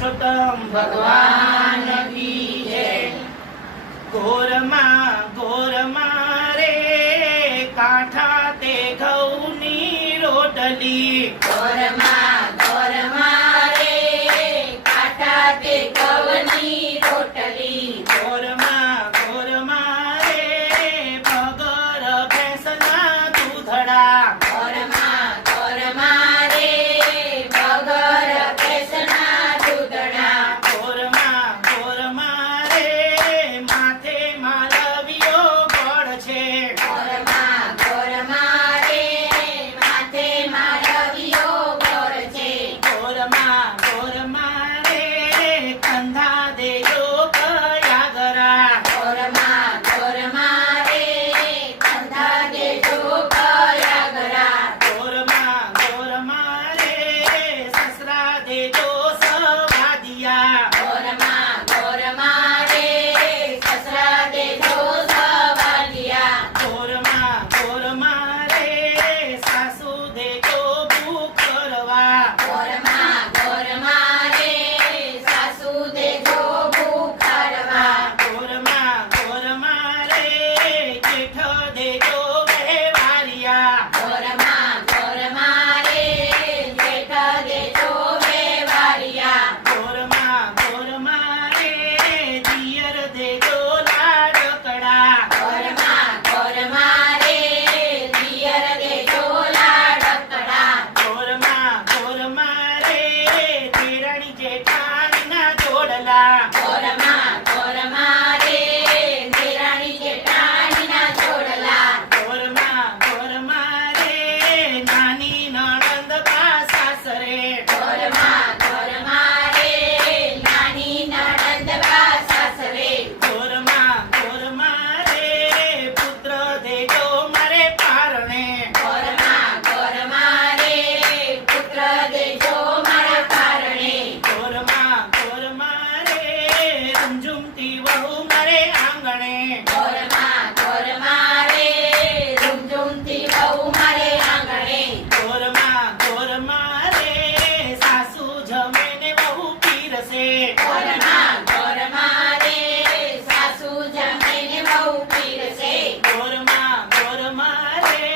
પુરુષોત્તમ ભગવાન કી જય। ઘોરમાં રે કાંઠા તે ઘઉંની રોટલી, ઘોરમાં રે કાંઠા તે ઘઉંની રોટલી, ઘોરમાં રે બગર ભેંસના દૂધડા, ઘોરમાં રે બગર ભેંસના દૂધડા, ઘોરમાં રે માથે માલવીઓ ગોળ છે, ઘોરમાં રે માથે માલવીઓ ગોળ છે, ઘોરમાં રે કંધા દેજો કયા ગરા, ઘોરમાં રે કંધા દેજો કયા ગરા, ઘોરમાં રે સસરા દેજો સવાદિયા, ઘોરમાં રે સસરા દેજો સવાલિયા, ઘોરમાં રે સાસુ દેજો ભૂખ કરવા, ઘોરમાં રે સાસુ દેજો ભૂખાડવા, ઘોરમાં રે જેઠ દેજો વ્યવહારિયા, ઘોરમાં રે જેઠ દેજો વેવારિયા, ઘોરમાં રે દિયર દેજો લાડકડા, ઘોરમાં રે દિયર દેજો લાડકડા, ઘોરમાં રે દેરાણી જેઠાણીના જોડલા, ઘોરમાં રે દેરાણી જેઠાણીના જોડલા, ઘોરમાં રે નાની નણંદ બા સાસરે, ઘોરમાં રે નાની નણંદ બા સાસરે, ઘોરમાં રે પુત્ર દેજો મારે પારણે, ઘોરમાં રે પુત્ર દેજો મારા કારણે, ઘોરમાં રે રૂમઝૂમતી વહુ મારે આંગણે, ઘોરમાં રે રૂમઝૂમતી વહુ મારે આંગણે, ઘોરમાં રે સાસુ જમે ને વહુ પીરસે, ઘોરમાં રે સાસુ જમે ને વહુ પીરસે, ઘોરમાં રે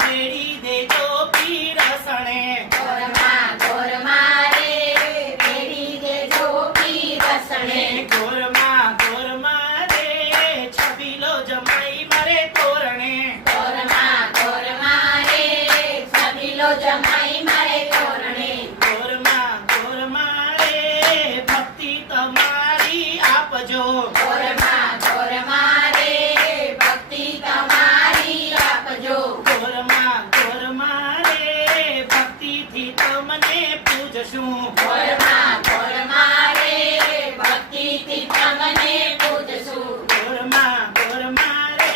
દેડી દેજો પીરસણે, ઘોરમાં રે પેઢી દેજો પીરસણે, ઘોરમાં રે છબીલો જમાઈ મારે તોરણે, ઘોરમાં રે સબીલો જમાઈ મારે તોરણે, ઘોરમાં રે ભક્તિ તમારી આપજો, ઘોરમાં રે ભક્તિ તમારી આપજો, ઘોરમાં રે ભક્તિથી તમને પૂજશું, ઘોરમાં રે ભક્તિથી તમને પૂજશું, ઘોરમાં રે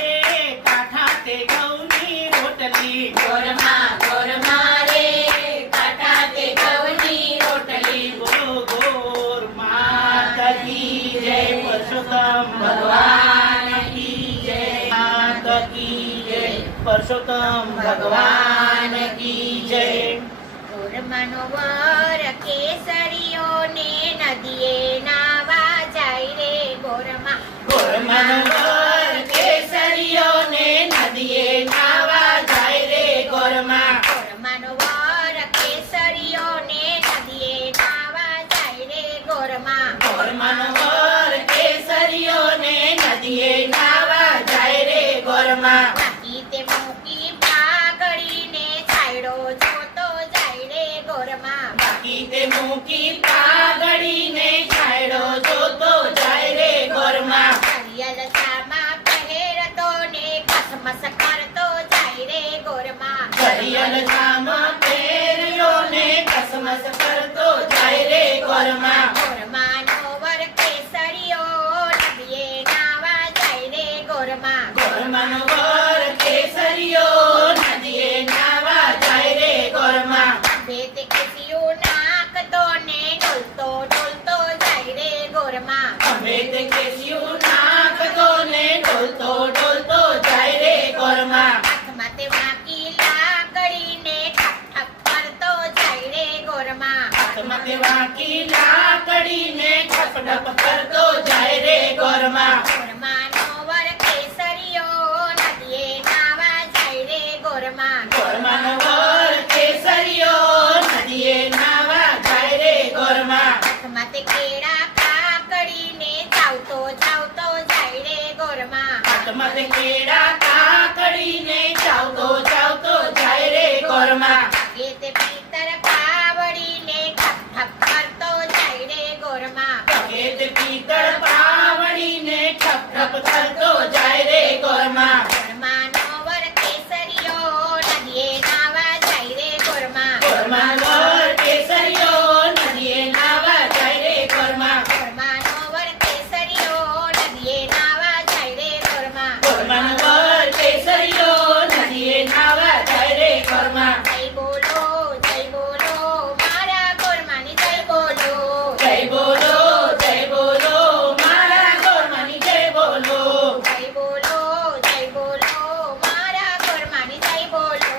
કાંઠા તે ઘઉંની રોટલી, ઘોરમાં રે કાંઠા તે ઘઉંની રોટલી, ગોર માતા કી જય, પુરુષોત્તમ ભગવાન કી જય, માતા કી જય, પુરુષોત્તમ ભગવાન કી જય। ઘોરમાંનો વર કેસરીઓ ને નદીએ નાવા જાય રે, ઘોરમાં ઘોરમનોહર કેસરીઓને નદીએ નાવા જાય રે, ઘોરમાં ઘોરમાંનો વર કેસરીઓ ને નદીએ નાવા જાય રે, ઘોરમાં ઘોરમનોહર કેસરીઓને નદીએ નાવા જાય રે, ઘોરમાં બાકી તે મૂકી પાઘડીને છાયડો જોતો જાય રે, ઘોરમાં બાકી તે મૂકી પાઘડીને છાંયડો જોતો જાય રે, ઘોરમાં હરિયલ સામા પહેરતો ને કસમસ કરતો જાય રે, ઘોરમાં હરિયલ જામા પહેર્યો ને કસમસ કરતો જાય રે, ઘોરમાં ઘોરમાંનો વર કેસરીઓ નદીએ નાવા જાય રે, ઘોરમાં ઘોરમનોહર કેસરીઓ નદીએ નાવા જાય રે, ઘોરમાં બે તે કેસિયું નાખતો ને ડોલતો જાય રે, ઘોરમાં અમે તે કેસિયું નાખતો ને ડોલતો જાય રે, ઘોરમાં હાથમાં તે વાંકી લાકડીને ઠક ઠક કરતો જાય રે, ઘોરમાં હાથમાં તે વાંકી લાકડીને ઠપ ઠપ કરતો જાય રે ગોરમાં. ગોરમાનો વર કેસરીયો નદીએ નાવા જાય રે ગોરમાં. ગોરમાંનો વર કેસરીયો નદીએ નાવા જાય રે ગોરમાં. હાથમાં તે કેળા કાકડીને ચાવતો ચાવતો જાય રે ગોરમાં. હાથમાં તે કેળા કાકડીને ચાવતો ચાવતો જાય રે ગોરમાં. એ તે પિત્તર પાવડીને ઠપ ઠપ કરતો જાય રે ગોરમાં. પગે તે પિત્તળ પાવડીને ઠપ ઠપ કરતો જાય રે ગોરમાં. ગોરમાનો વર કેસરીયો નદીએ નાવા જાય રે ગોરમાં. ગોરમાંનો વર કેસરીયો નદીએ નાવા જાય રે ગોરમાં. ગોરમાનો વર કેસરીયો નદીએ નાવા જાય રે ગોરમાં. ગોરમાંનો વર કેસરીયો નદીએ નાવા જાય રે ગોરમાં. જય બોલો મારા ગોરમાની જય બોલો. જય બોલો મારા ગોરમાની જય બોલો. જય બોલો મારા ગોરમાની જય બોલો.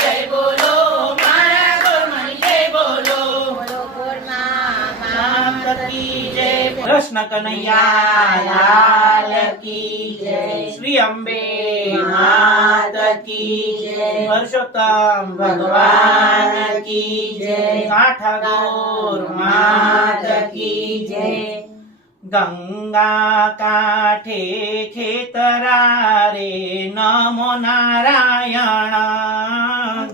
જય બોલો મારા ગોરમાની જય બોલો. બોલો ગોરમા માત કી જય. કૃષ્ણ કનૈયા લાલ કી જય. શ્રી અંબે માત કી જય. પુરુષોત્તમ ભગવાન કી જય. કાંઠા ગોર માત કી જય. ગંગા કાંઠે ખેતરા રે નમો નારાયણ.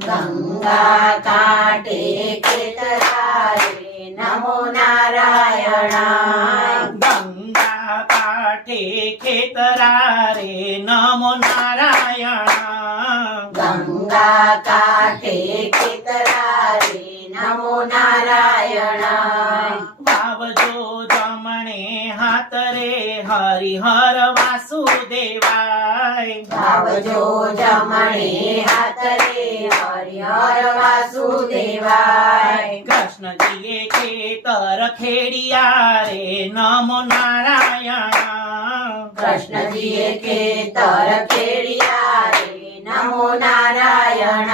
ગંગા કાંઠે ખેતરા રે નમો નારાયણ. ગંગા કાંઠે ખેતરા રે નમો નારાયણ. ગંગા કાંઠે ખેતરા રે નમો નારાયણ. વાવજો જમણે હાથ રે હરિહર વાસુદેવાય. ભાવજો જમણે હાથ રે હરિહર વાસુદેવાય. કૃષ્ણજીએ ખેતર ખેડિયા રે નમો નારાયણ. કૃષ્ણજીએ ખેતર ખેડિયા રે નમો નારાયણ.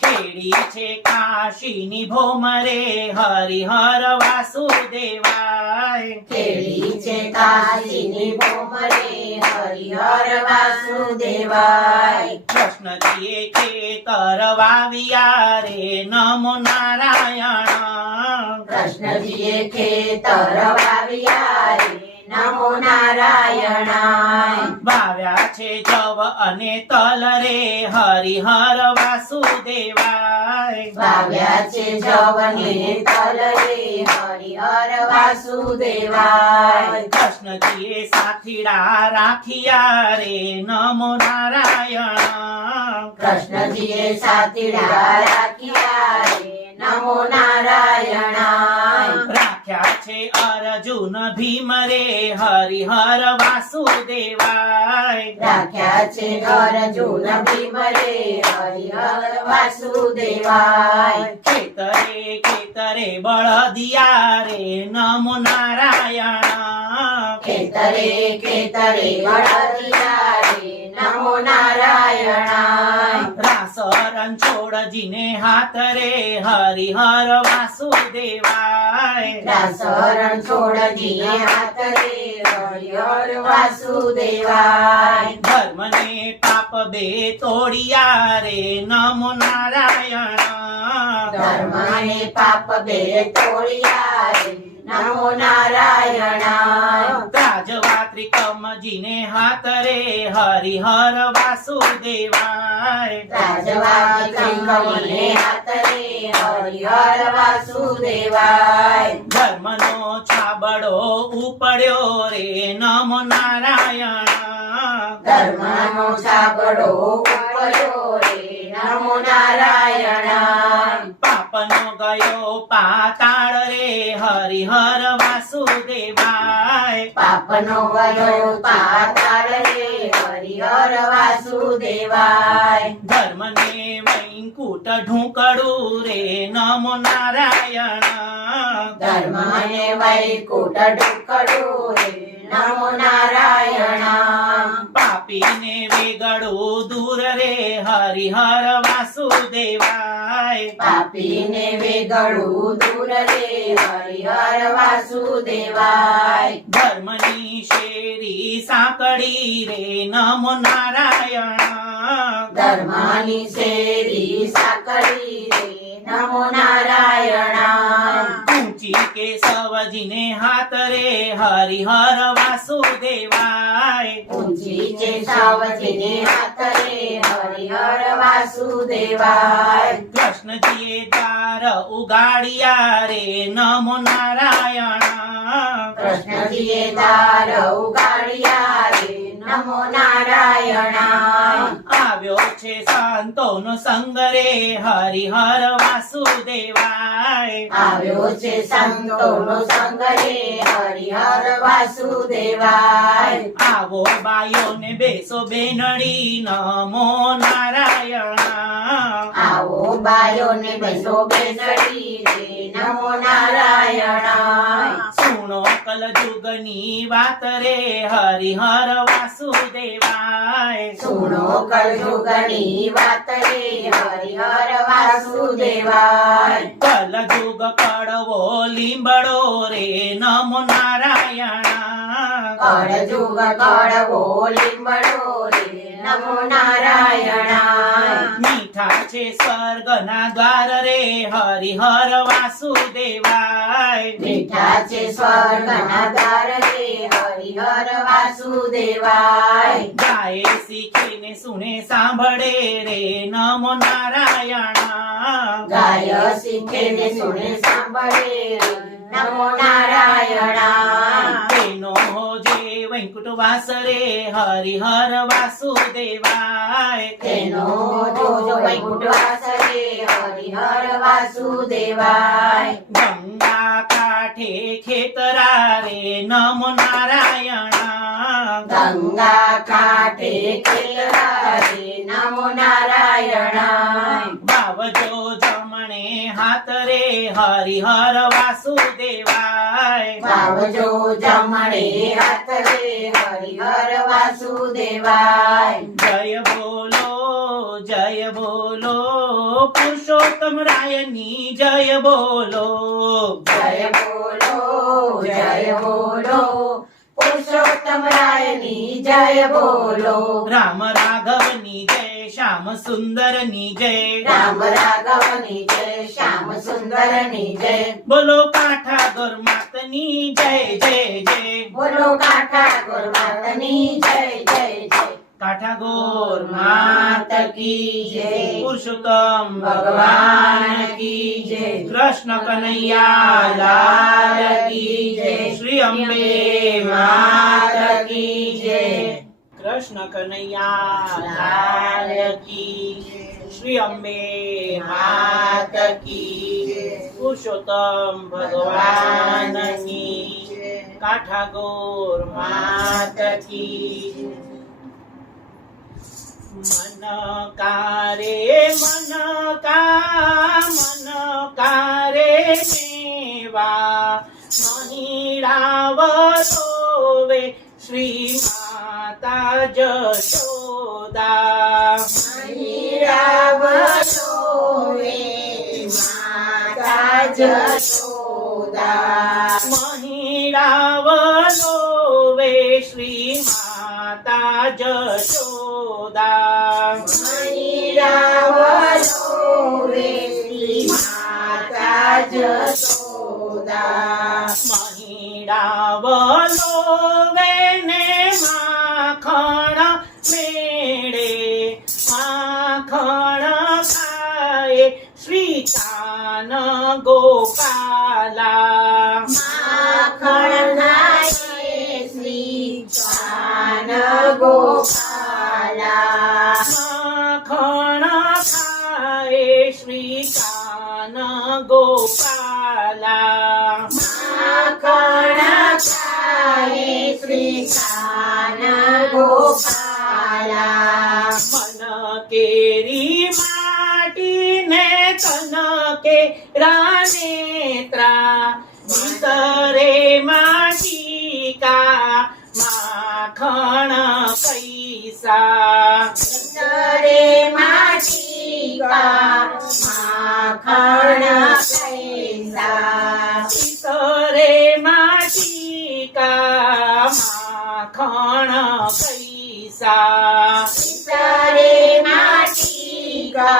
ખેડી છે કાશીની ભોમરે હરિહર વાસુદેવાય. ખેડી છે કાશીની ભોમરે હરિહર વાસુદેવાય. કૃષ્ણજીએ ખેતર વાવ્યા રે નમો નારાયણ. કૃષ્ણજીએ ખેતર વાવ્યા રે નમો નારાયણ. વાવ્યા છે જવ અને તલ રે હરિહર વાસુદેવાય. વાવ્યા છે જવને તલ રે હરિહર વાસુદેવાય. કૃષ્ણજીએ સાથીડા રાખ્યા રે નમો નારાયણ. કૃષ્ણજીએ સાથીડા રાખ્યા રે નમો નારાયણ. રાખ્યા છે અર્જુન ભીમ રે હરિહર વાસુદેવાય. રાખ્યા છે અર્જુન ભીમ રે હરિહર વાસુદેવાય. ખેતરે ખેતરે બળદિયા રે નમો નારાયણ. ખેતરે ખેતરે બળદિયા રે નમો નારાયણ. રાસ રણછોડજીને હાથ રે હરિહર વાસુદેવાય. દાસરણ છોડજીએ હાથ રે હરિહર વાસુદેવાય. ધર્મને પાપ બે તોડિયા રે નમો નારાયણ. ધર્મને પાપ બે તોડિયા રે નમો નારાયણ. રાજવા ત્રિકમજીને હાથ રે હરિહર વાસુદેવાય. રાજવા ત્રિકમને હાથ રે હરિહર વાસુદેવાય. ધર્મનો છાબડો ઉપડ્યો રે નમો નારાયણ. ધર્મનો સાબડો પડ્યો રે નમો નારાયણ. પાપનો ગયો પાતાળ રે હરિહર વાસુદેવાય. પાપનો ગયો પાતાળ રે હરિહર વાસુદેવાય. ધર્મને વૈકુંઠ ઢૂંકડું રે નમો નારાયણ. ધર્મને વૈકુંઠ ઢુકડું રે નમો નારાયણ. પાપી પાપીને વેગળું દૂર રે હરિહર વાસુદેવાય. પાપીને વેગળું દૂર રે હરિહર વાસુદેવાય. ધર્મની શેરી સાંકળી રે નમો નારાયણ. ધર્મની શેરી સાંકળી રે નમો નારાયણ. ઊંચી કેશવજીને હાથ રે હરિહર વાસુદેવાય. ઊંચી છે સાવજીને હાથ રે હરિહર વાસુદેવાય. કૃષ્ણજીએ દ્વાર ઉગાડ્યા રે નમો નારાયણ. કૃષ્ણજીએ દાર ઉગાડ્યા રે નમો નારાયણ. આવ્યો છે સંતોનો સંગ રે હરિહર વાસુદેવાય. આવ્યો છે સંતોનો સંગ રે હરિહર વાસુદેવાય. આવો બાયોને બેસો બેનડી નમો નારાયણ. આવો બાયોને બેસો બેનડી રે નમો નારાયણ. સુણો કલજુગની વાત રે હરિહર વાસુદેવાય. સુણો કલયુગની વાત રે હરિહર વાસુદેવાય. કલજુગ કડવો લીંબડો રે નમો નારાયણ. કળયુગ કળવો લીંબડો રે નમો નારાયણ. મીઠા છે સ્વર્ગના દ્વાર રે હરિહર વાસુદેવાય. મીઠા છે સ્વર્ગના દ્વાર રે હરિહર વાસુદેવાય. ગાય શીખીને સુને સાંભળે રે નમો નારાયણ. ગાય શીખે ને સુને સાંભળે રે નમો નારાયણ. તેનો જે વૈકુંઠ રે હરિહર વાસુદેવાય. તેનો જોજો વૈકુંઠ વાસ રે હરિહર વાસુદેવાય. ગંગા કાંઠે ખેતરા રે નમો નારાયણ. ગંગા કાંઠે ખેતરા રે નમો નારાયણ. બાવજો જમણે હાથ રે હરિહર વાસુદેવાય. વાવજો જમણે હાથ રે હરિહર વાસુદેવાય. જય બોલો પુરુષોત્તમ રાયની જય બોલો. જય બોલો પુરુષોત્તમ રાયની જય બોલો. રામ રાઘવની જય શ્યામ સુંદરની જય. રામ રાઘવની જય શ્યામ સુંદરની જય. બોલો કાંઠા ગોરમાતની જય જય જય. બોલો કાંઠા ગોરમાતની જય જય જય. કાંઠા ગોરમાત કી જય. પુરુષોત્તમ ભગવાન કી જય. કૃષ્ણ કનૈયા લાલ કી જય. શ્રી અંબે માત કી જય. કૃષ્ણ કનૈયા લાલ કી જય. શ્રી અંબે માત કી જય. પુરુષોત્તમ ભગવાન કી જય. કાંઠા ગોરમાત કી જય. મન કારે મેવા મહિડાવરોવે શ્રી માતા જશોદા. મહિડાવરોવે માતા જશોદા. મહિડાવરોવે શ્રી માતા જશોદા. મહિડાવરોવે શ્રી માતા જશોદા. મહિડાવરોવે ને માખણ મેળે માખણ ખાય શ્રી કાન ગોપાલા. માખણ ખાય શ્રી કાન ગોપાલા. માખણ ખાય શ્રી કાન ગોપાલા. માખણ ખાય શ્રી કાન ગોપાલા. મન કેરી માટીને તન કે રાનેત્રા વિસરે માટી કા માખણ પૈસા. માખણ પૈસા ઈસરે માટીકા માખણ પૈસા ઈસરે માટીકા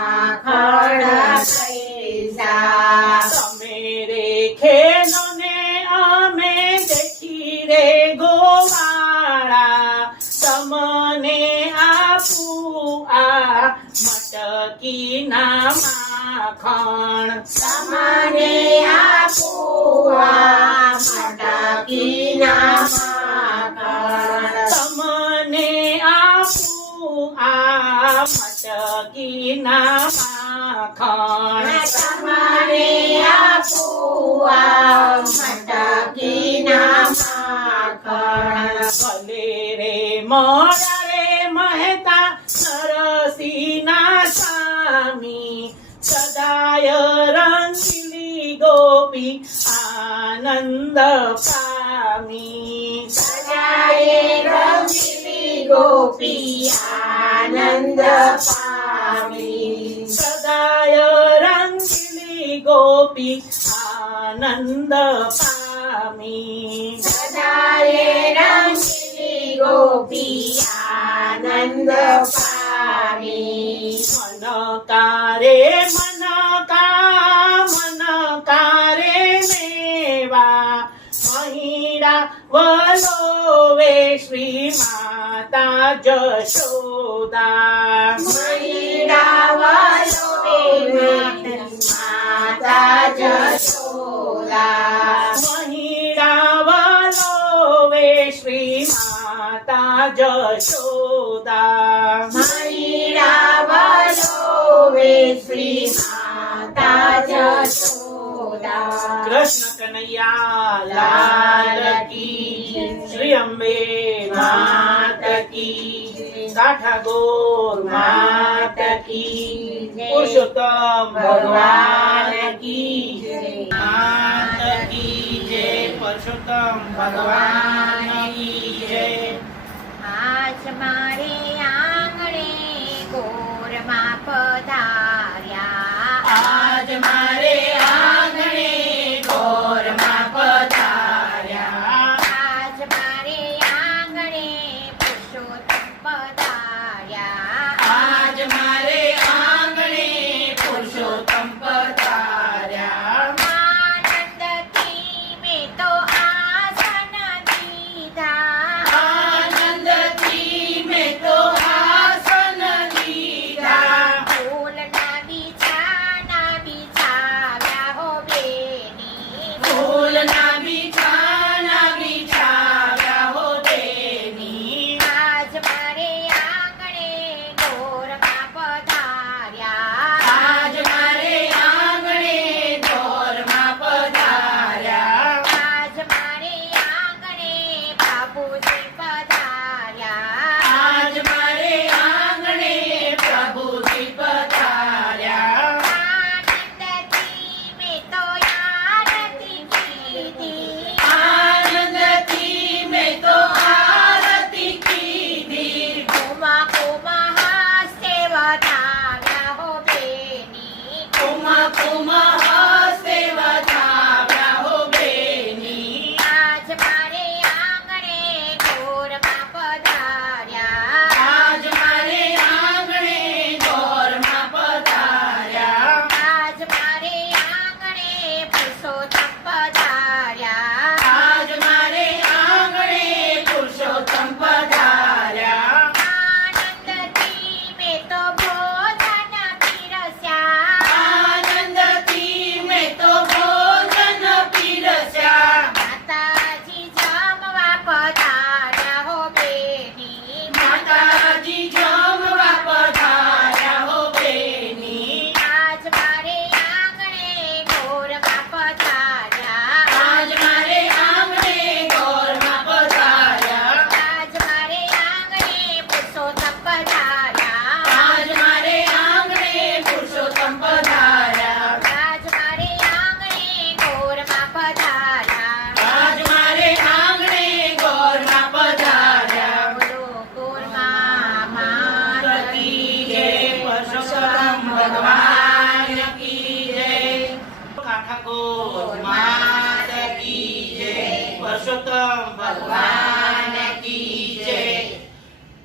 માખણ પૈસા તમે રેખે ને અમે દેખી રે ગોવાળા તમને આપું આ મટકી ના માખણ તમને આપું આ મટકીના માખણ તમને આપું આ મટકી ના માખણ તમને આપું આ મટકીના માખણ ભલે રે મોરા રે મહેતા નરસિંહના સ્વામી સદાય રંગીલી ગોપી આનંદ પામી સદાયે રંગીલી ગોપી આનંદ પામી સદાય રંગીલી ગોપી આનંદ પામી સદાયે રંગીલી ગોપી આનંદ પામી મનકારે મેવા મહિડા વલોવે શ્રી માતા જશોદા મહિડા વલોવે માતા જશોદા મહિડા વલોવે શ્રી માતા જશોદા મહિડા વલોવે શ્રી માતા જશોદા કૃષ્ણ કનૈયા લાલ કી શ્રી અંબે માત કી કાઠા ગોર માત કી પુરુષોત્તમ ભગવાન કી માત કી જય પુરુષોત્તમ ભગવાન કી જય આજ મારે આંગણે ગોરમાં પધાર્યા આજ મારે આંગણે ગોરમાં પધાર્યા આજ મારે આંગણે પુરુષોત્તમ પધાર્યા આજ મારે આંગણે પુરુષોત્તમ પધાર્યા આનંદથી મેં તો આસન દીધા આનંદથી મેં ઠાકોર માત કી જય, પુરુષોત્તમ ભગવાન કી જય.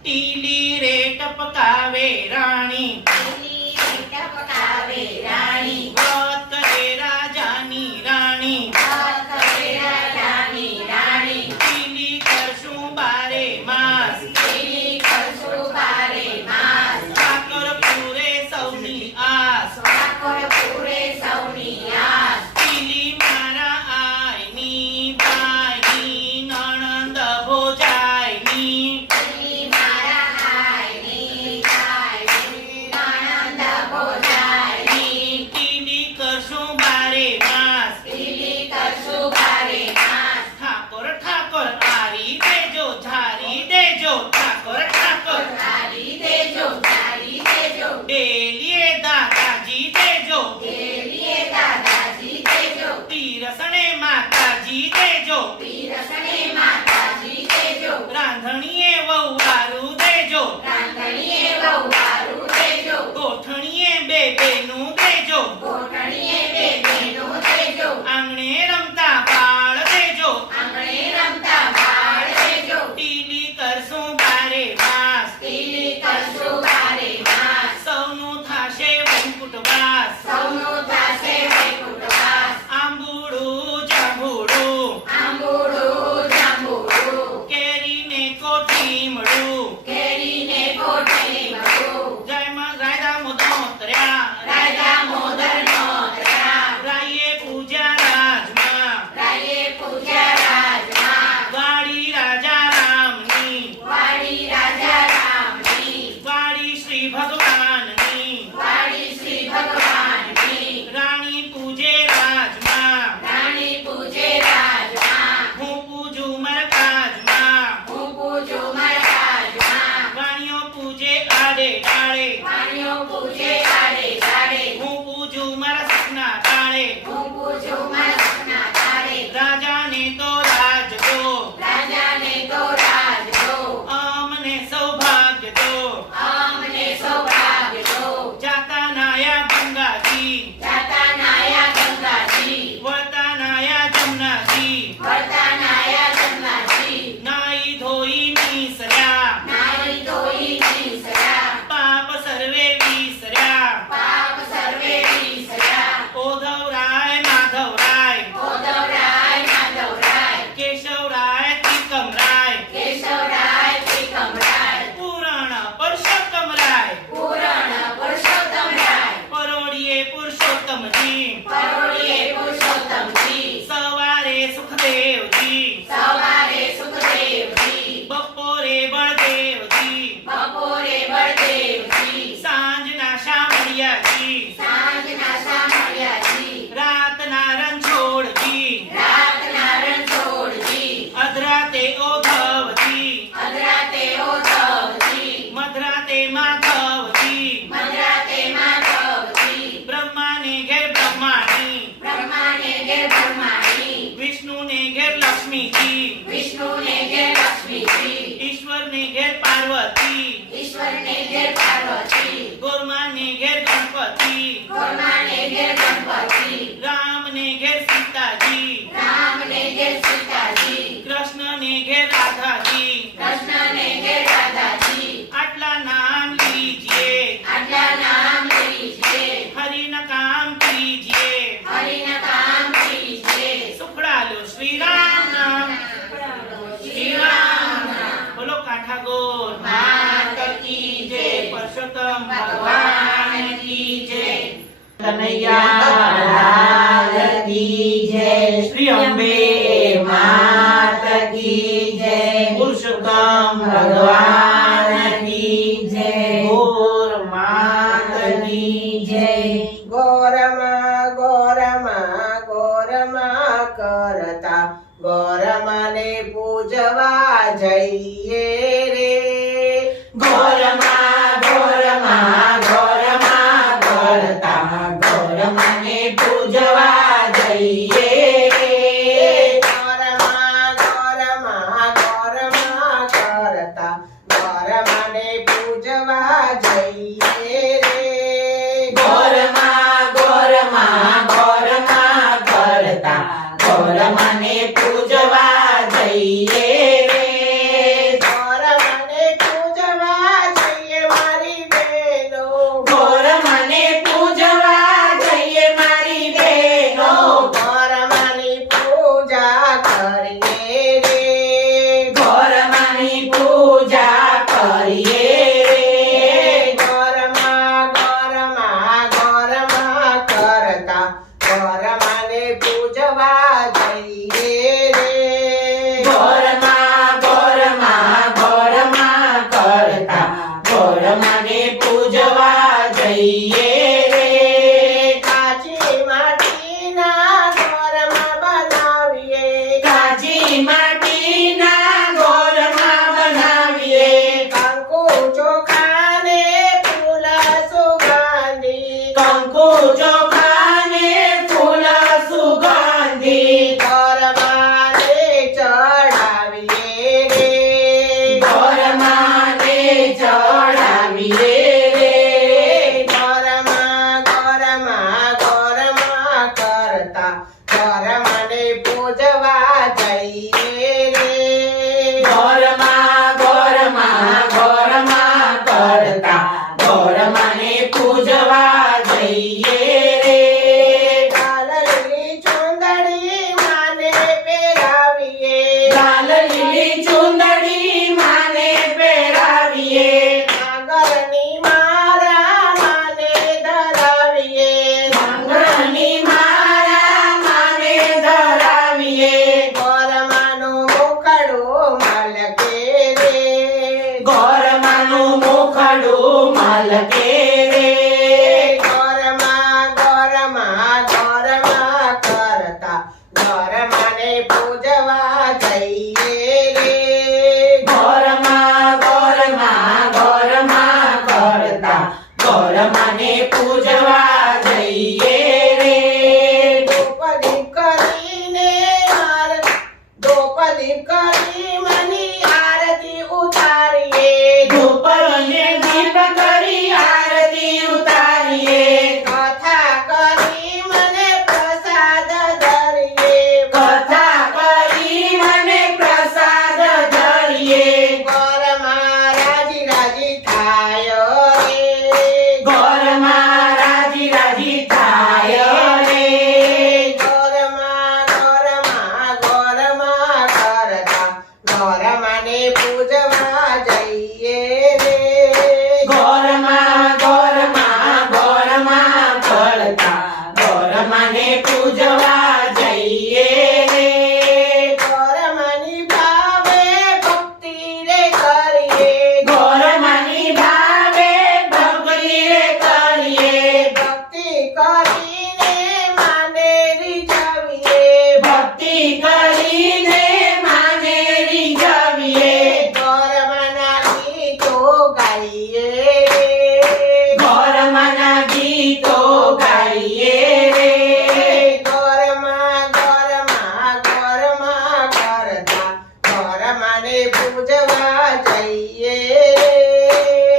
ટીલી રે ટપકાવે રાણી, ટીલી રે ટપકાવે રાણી, વાત કરે રાજાની રાણી. વાત કરે રાજાની રાણી, ટીલી કરશું બારે માસ, ટીલી કરશું બારે માસ, ઠાકોર પૂરે સૌની આસ. ઠાકોર પૂરે સૌની આસ. ટીલી મારા આઈની બાઈની નણંદ ભોજાઈની. ટીલી મારા આઈની બાઈની નણંદ ભોજાઈની, ટીલી કરશું બારે માસ, ટીલી કરશું બારે માસ. ઠાકોર ઠાકોર આરી દેજો ઝારી દેજો, ઠાકોર ઠાકોર તારી દેજો, તારી દેજો, ડેલીએ દાદાજી દેજો, દેવીએ દાદાજી દેજો, પીરસણે માતાજી દેજો, પીરસણે માતાજી દેજો, રાંધણીએ વહુવારું દેજો, રાંધણીએ વહુવારું દેજો, ગોઠણીએ બે બેનું દેજો, ગોઠણીએ બે બહેનું દેજો, આંગણે રમતા બાળ દેજો. આંગણે રમતા બાળ દેજો, ટીલી કરશું બારે માસ, ટીલી કરશું બારે માસ. સૌનું થાશે વૈકુંઠવાસ. સૌનું થાશે વૈકુંઠવાસ. આંબુડું જાંબુડું, આંબુડું જાંબુડું, કેરીને કોઠીમડું, કેરીને કોઠીમડું, જયમાં રાયદા મોદોતર્યા, રાજા મોદરનો ત્રા, રાયે પૂજા રાજમાં, રાયે પૂજા રાજમાં, વાડી રાજા રામની, વાડી રાજા રામની, વાડી શ્રી ભગવાનની, વાડી શ્રી ભગવાનની, રાણી પૂજે રાજમાં, રાણી પૂજે રાજમાં, હું પૂજું મરકાજમાં, હું પૂજું મહારાજમાં, વાણીઓ પૂજે આડે ડાળે, વાણીઓ પૂજે આડે ડાળે, હું પૂજું મારા સપના ડાળે. હું પૂજું માસના તારે, રાજાને તો રાજ દો, રાજાને તો રાજ દો, અમને સૌભાગ્ય દો, અમને સૌભાગ્ય દો, જાતા નાયા ગંગાજી, જાતા નાયા ગંગાજી, વળતા નાયા જમનાજી, વળતા નાયા જમનાજી, નાઈ ધોઈ નીસર્યા, નાઈ ધોઈ નીસર્યા, પાપ સર્વે વિસર્યા. પાપ સર્વે વિસર્યા, ઓધવરાય માધવરાય, ઓદવરાય માધવરાય, કેશવરાય ત્રિકમરાય, કેશવરાય ત્રિકમરાય, પુરાણ પરસોત્તમરાય, પૂરણ પુરુષોત્તમરાય, પરોડીએ પુરુષોત્તમજી, પરોળીએ પુરુષોત્તમજી, સવારે સુખદેવજી, સવારે સુખદેવજી, બપોરે બળદેવજી, બપોરે બળદેવજી, સાંજના શામળિયાજી, સાંજના શામળિયાજી, રાતના રણછોડજી, રાતના રણછોડજી, અધરાતે ઓધવજી, અધરાતે ઓધવજી, મધરાતે માધવજી, મધરાતે માધવજી, બ્રહ્માને ઘેર બ્રહ્માણી, બ્રહ્માને ઘેર બ્રહ્માણી, વિષ્ણુને ઘેર લક્ષ્મીજી, વિષ્ણુને ઘેર લક્ષ્મીજી, ઈશ્વરને ઘેર પાર્વતી, ઈશ્વરને ઘેર પાર્વતી, ગોરમાને ઘેર ગણપતિ, ગોરમાને ઘેર ગણપતિ, રામને ઘેર સીતાજી, રામને ઘેર સીતાજી, કૃષ્ણને ઘેર રાધાજી. કૃષ્ણને ઘેર રાધાજી. આટલા નામ લીજીએ, આટલા નામ લીજીએ, હરિના કામ કીજીએ, હરિના કામ કીજીએ, સુખડાલો શ્રી રામ નામ, શ્રી રામ નામ. બોલો કાઠાગોર માત કી જય, પુરુષોત્તમ ભગવાન કી જય. કનૈયા કી જય, શ્રી અંબે માત કી જય, પુરુષોત્તમ ભગવાન કી જય, ગોર માત કી જય. ગોરમાં ગોરમાં ગોરમાં કરતા ગોરમાને પૂજવા જઈએ રે. ગોરમાં ગોરમાં ગોરમાં કરતા ગોરમાને પૂજવા જઈએ રે. ગોરમાં ગોરમાં ગોરમાં કરતા ગોરમાને પૂજવા જઈએ રે. ગોરમાં ગોરમાં ગોરમાં ગોરમાને પૂજવા જઈએ રે ગોરમાને પૂજવા જઈએ મારી બહેનો ગોરમાને પૂજવા જઈએ મારી બહેનો ગોરમાની પૂજા કરીએ રે ગોરમાની પૂજા કરીએ રે ગોરમા ગોરમા ગોરમા કરતા ગોરમાને પૂજવા જઈએ રે ગોરમા ગોરમા ગોરમા કરતા ગોરમાને પૂજવા જઈએ રે કાચી માટીના ગોરમા બનાવીએ કાચી માટીના ગોરમા બનાવીએ કંકુ ચોખાને ફૂલ સુગંધી કંકુ ચોખાને ફૂલ સુગંધી ગોરમાને ચડાવીએ રે ગોરમાને ચડાવીએ રે ગોરમા ગોરમા ગોરમા કરતા ગોરમાને પૂજવા જઈએ રે ગોરમા ગોરમા ગોરમા કરતા ગોરમાને પૂજવા જઈએ રે લાલ લીલી ચુંદડી માને પહેરાવીએ લાલ લીલી ચુંદડી માને પહેરાવીએ નાગરની મારા માને ધરાવીએ નાંગરની મારા માને ધરાવીએ ગોરમાનું મુખડું મલકે રે ગોરમાનું મુખડું મલકે રે ગોરમા ગોરમા ગોરમા કરતા ગોરમાને પૂજવા જઈએ રે ગોરમા ગોરમા ગોરમા કરતા ગોરમાને પૂજવા જઈએ રે દ્રૌપદી કરીને દ્રૌપદી કરી મની આરતી ઉતારીએ ધૂપ અને દીપ કરી આરતી ઉતારીએ કથા કરી મને પ્રસાદ ધરીએ કથા કરી મને પ્રસાદ ધરીએ ગોરમા રાજી રાજી થાય રે ગોરમા રાજી રાજી થાય રે ગોરમા ગોરમા ગોરમા કરતા ગોરમાને પૂજવા જઈએ રે ગોરમા ગોરમા ગોરમા કરતા ગોરમાને પૂજવા જઈએ રે ગોરમાની ભાવે ભક્તિ રે કરીએ ગોરમાની ભાવે ભક્તિ રે કરીએ ભક્તિ કરીને માને રીઝવીએ ભક્તિ કરીને માને રીઝવીએ ગોરમાના ગીતો ગાઈએ ગોરમાના ગીતો ગાઈએ રે ગોરમા ગોરમા ગોરમા કરતા ગોરમાને પૂજવા જઈએ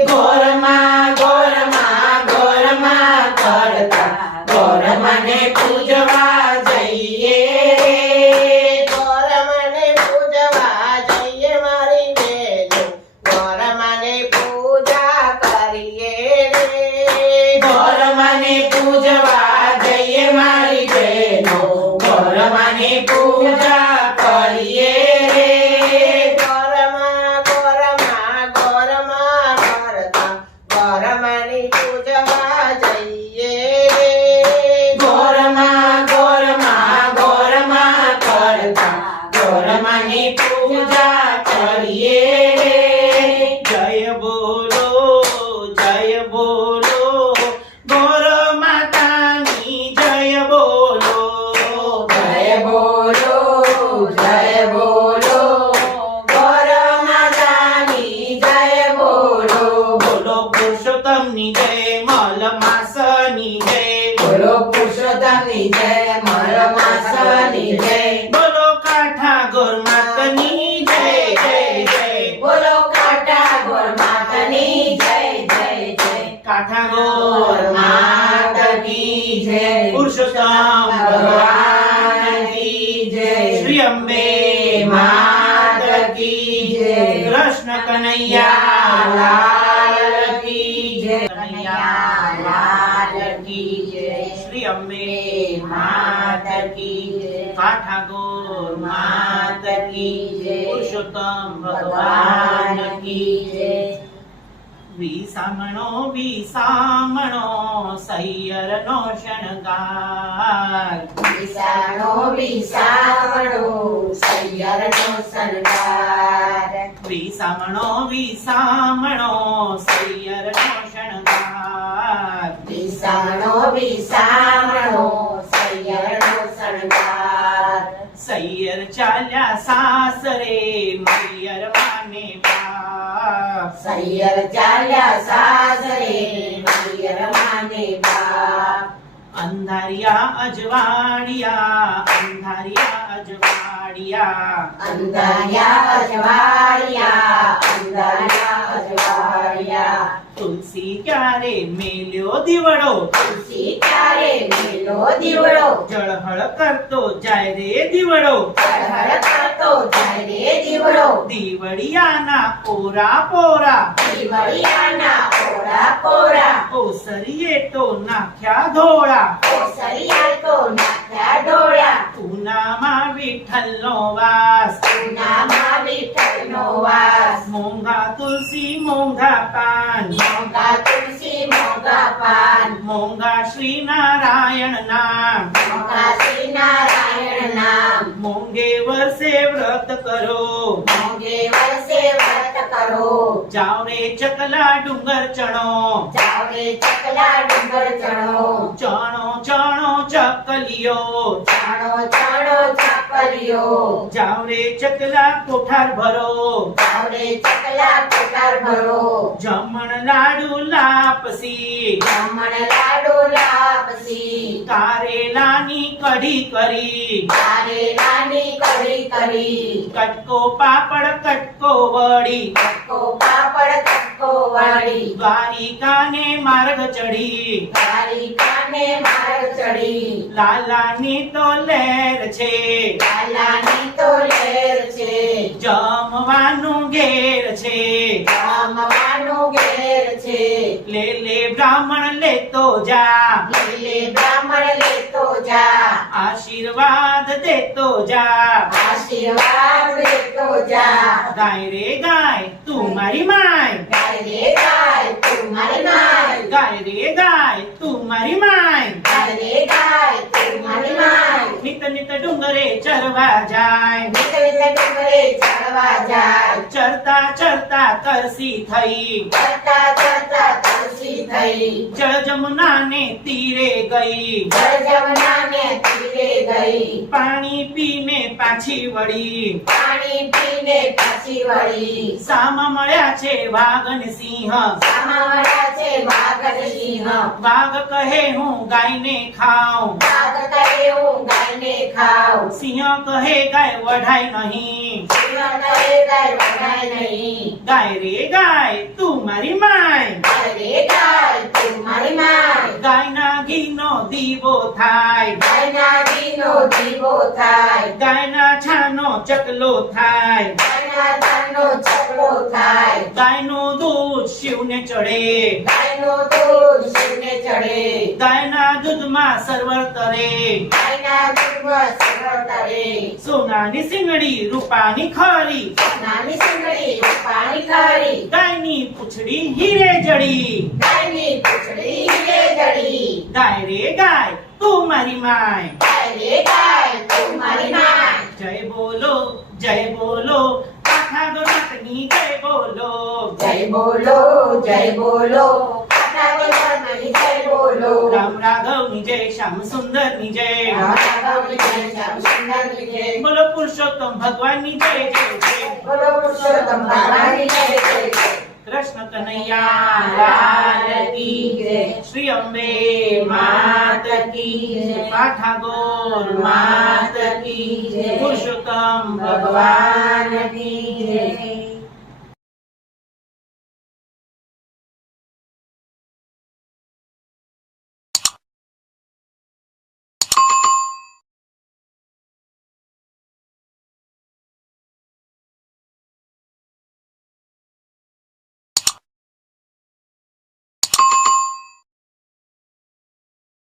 ગોરમા ગોરમા ગોરમા કરતા ગોરમાને પૂજવા જઈએ રે ગોરમાને પૂજવા જઈએ મારી બેનો ગોરમાને પૂજા કરીએ રે ગોરમાને પૂજવા જઈએ મારી બહેનો ગોરમાને પૂજા કરીએ રે ગોરમા ગોરમા ગોરમા કરતા ગોરમાની પૂજવા જઈએ રે ગોરમા ગોરમા ગોરમા કરતા ગોરમાને પૂજા કરીએ રે જય બોલો ગોર માતાની જય બોલો જય બોલો ગોર માતાની જય બોલો બોલો પુરુષોત્તમની જય મલમાસની જય બોલો પુરુષોત્તમની જય મરમાસની જય બોલો કાઠા ગોર માતની જય જય જય બોલો કાટા ગોર માતની જય જય જય કાઠા ગોર માત કી જય પુરુષોત્તમ ભગવાન કી જય અંબે માત કી જય. કૃષ્ણ કનૈયા લાલ કી જય. કનૈયા લાલ કી જય. શ્રી અંબે માત કી જય. કાઠા ગોર માત કી જય. પુરુષોત્તમ ભગવાન કી જય. વિસામણો વિસામણો સૈયરનો શણગાર. વિસાણો વિસાવણો સૈયરનો શણગાર. વિસામણો વિસામણો સૈયરનો શણગાર. વિસાણો વિસામણો સૈયરનો શણગાર. સૈયર ચાલ્યા સાસરે મૈયર માને બાપ. સૈયર ચાલ્યા સાસરે મૈયર માને બાપ. અંધારિયા અજવાળિયા અંધારિયા અજવાળિયા. અંધારિયા અજવાળિયા અંધારિયા અજવાળિયા. તુલસી ક્યારે મેલ્યો દીવડો. તુલસી ક્યારે મેલો દીવડો. જળહળ કરતો જાય રે દીવડો. હળહળ કરતો જાય રે દીવડો. દીવડિયાના પોરા પોરા. દીવડિયાના પોરા પોરા. ઓસરીએ તો નાખ્યા ધોળા. ઓસરિયા તો નાખ્યા ડોળા. ઉનામાં વિઠ્ઠલનો વાસ. ઉનામાં વિઠ્ઠલનો વાસ. મોંઘા તુલસી મોંઘા પાન. મોંઘા તુલસી મોંઘા પાન. મોંઘા શ્રી નારાયણ નામ. મોંઘા શ્રી નારાયણ નામ. મોંઘે વર્ષે વ્રત કરો. મોંઘે વર્ષે વ્રત કરો. જાઓ રે ચકલા ડુંગર ચણો. જાઓ રે ચકલા ડુંગર ચણો. ચણો ચણો ચકલીઓ. ચાણો ચાણો ચાપલીઓ. જાઓ રે ચકલા કોઠાર ભરો. જાઓ રે ચકલા કોટાર ભરો. જમણ લાડુ લાપસી. જમણ લાડુ લાપસી. કારેલાની કઢી કરી. કારેલાની કઢી કરી. કટકો પાપડ કટકો વળી. કટકો પાપડ કટકો વાળી. દ્વારિકાને માર્ગ ચડી. દ્વારિકાને માર્ગ ચડી. લાલાની તો લહેર છે. લાલાની તો લહેર છે. જમવાનું ઘેર છે. જમવાનું ઘેર છે. લે લે બ્રાહ્મણ લેતો જા. લીલે બ્રાહ્મણ લેતો જા. આશીર્વાદ દેતો જા. આશીર્વાદ લેતો જા. ગાય રે ગાય તું મારી માય. ગાય રે ગાય તું મારી માય. ગાય રે ગાય તું મારી માય. ગાય રે ગાય તું મારી માય. નિત નિત ડુંગરે ચરવા જાય. નીત નીત ડુંગરે ચડવા જાય. ચરતા ચરતા તરસી થઈ. ચડતા ચડતા તરસી થઈ. જળ જમુનાને તીરે ગઈ. જળ જમનાને તીરે ગઈ. પાણી પીને પાછી વળી. પાણી પીને પાછી વળી. સામા મળ્યા છે વાઘ અને સિંહ. સામા મળ્યા છે વાઘ અને સિંહ. વાઘ કહે હું ગાયને ખાઉં. વાઘ કહે હું ગાયને ખાઉં. સિંહ કહે ગાય વઢાય નહીં. સિંહ કહે ગાય વઢાય નહીં. ગાય રે ગાય તું મારી માય. ગાય રે ગાય તું મારી માય. ગાયના ઘીનો દીવો થાય. ગાયના ઘીનો દીવો થાય. ગાયના છાનો ચકલો થાય. ગાયના ધાનનો ચકલો થાય. ગાયનું દૂધ શિવને ચડે. ગાયનું દૂધ શિવને ચડે. ગાયના દૂધમાં સરવર તરે. ગાયના દૂધમાં સરળ તરે. સોનાની સિંગડી રૂપાની ખરી. નાની સિંગડી પાણી ખારી. ગાયની પૂંછડી હીરે જડી. ગાયની પૂંછડી હીરે જડી. ગાય રે ગાય તું મારી માય. ગાય રે ગાય તું મારી માય. જય બોલો જય બોલો કાઠા ગોરખની જય બોલો. જય બોલો જય બોલો કાઠા ગોરખની જય બોલો. રામ રાઘવની જય શ્યામ સુંદરની જય. રાઘવની જય શ્યામ સુંદરની જય. બોલો પુરુષોત્તમ ભગવાનની જય જય જય. બોલો પુરુષોત્તમ ભગવાનની જય જય જય. કૃષ્ણ કનૈયા લાલ કી જય. શ્રી અંબે માત કી જય. કાઠા ગોર માત કી જય. પુરુષોત્તમ ભગવાન ભગવાન કી જય.